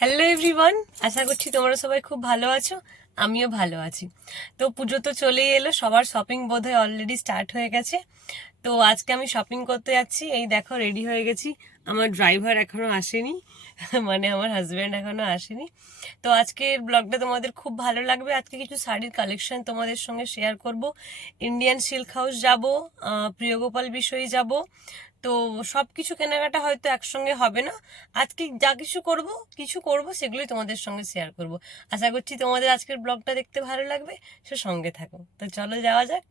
Hello everyone, আশা করছি তোমরা সবাই খুব ভালো আছো। আমিও ভালো আছি। তো পুজো তো চলেই এলো, সবার শপিং বোধহয় অলরেডি স্টার্ট হয়ে গেছে। তো আজকে আমি শপিং করতে যাচ্ছি। এই দেখো রেডি হয়ে গেছি। আমার ড্রাইভার এখনো আসেনি, মানে আমার হাজব্যান্ড এখনো আসেনি। তো আজকের ব্লগটা তোমাদের খুব ভালো লাগবে। আজকে কিছু শাড়ির কালেকশন তোমাদের সঙ্গে শেয়ার করব। ইন্ডিয়ান সিল্ক হাউস যাব, প্রিয়গোপাল বিষয়ে যাব। তো সব কিছু কেনাকাটা হয়তো একসঙ্গে হবে না। আজকে যা কিছু করব সেগুলোই তোমাদের সঙ্গে শেয়ার করব। আশা করছি তোমাদের আজকের ব্লগটা দেখতে ভালো লাগবে, সে সঙ্গে থাকো। তো চলো যাওয়া যাক।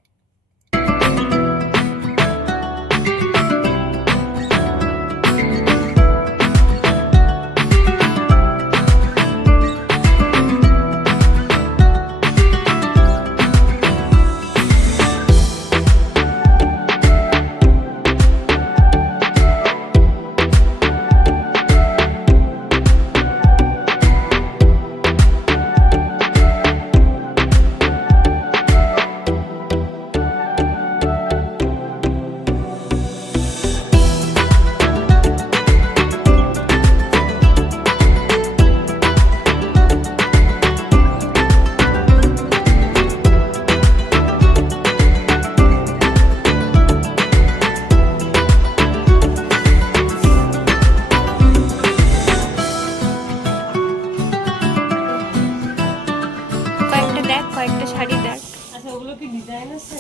কয়েকটা শাড়ি দেখ। আচ্ছা, ওগুলো কি ডিজাইন আছে?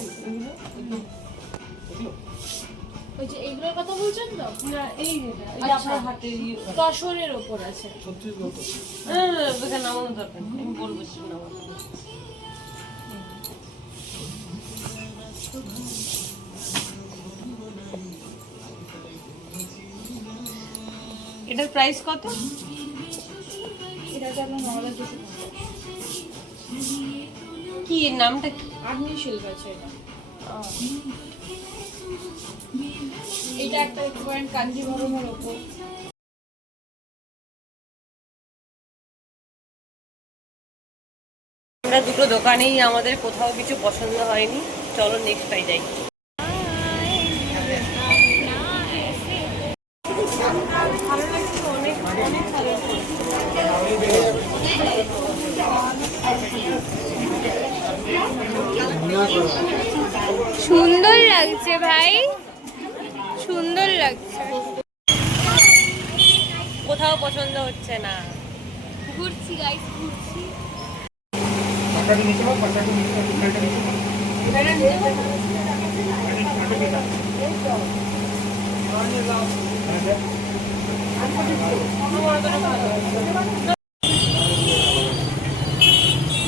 ওই যে এইগুলোর কথা বলছেন তো? না, এই যে আপনার হাতে তসরের ওপর আছে। নামানো দরকার নেই, আমি বলবো নামানো। এটার প্রাইস কত? এটা যেমন নর্মাল কিছু কি এর নামটা কি? আর্মি সিল্ক আছে এটা। এটা একটা পয়েন্ট কাঞ্জিভরমের ওপর। আমরা দুটো দোকানেই আমাদের কোথাও কিছু পছন্দ হয়নি। চলো নেক্সট টাই যাই। সুন্দর লাগছে ভাই, সুন্দর লাগছে। কোথাও পছন্দ হচ্ছে না। ঘুরছি গাইস, ঘুরছি।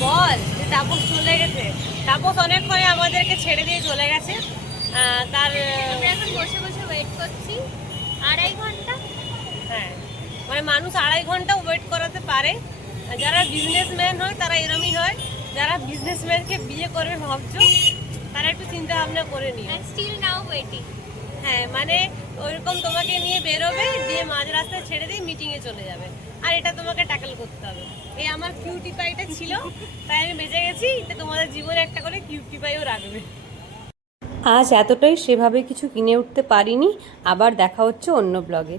বল, তাপস চলে গেছে। তাপস অনেকক্ষণ আমাদেরকে ছেড়ে দিয়ে চলে গেছে। তার আমরা এখন বসে বসে ওয়েট করছি 2.5 ঘন্টা। হ্যাঁ, মানে মানুষ 2.5 ঘন্টা ওয়েট করাতে পারে। যারা বিজনেসম্যান হয় তারা এরমই হয়। যারা বিজনেসম্যানকে বিয়ে করবে ভাবছো, তারা একটু চিন্তা ভাবনা করে নিও। Still now waiting. হ্যাঁ, মানে ওইরকম তোমাকে নিয়ে বেরোবে, দিয়ে মাঝ রাস্তায় ছেড়ে দিয়ে মিটিংয়ে চলে যাবে। আর এটা তোমাকে ট্যাকল করতে হবে। এই আমার কিউটি পাইটা ছিল, তাই আমি বেঁচে গেছি। তো তোমাদের জীবনে একটা করে কিউটি পাইও রাখবে। আজ এতটাই, সেভাবে কিছু কিনে উঠতে পারিনি। আবার দেখা হচ্ছে অন্য ব্লগে।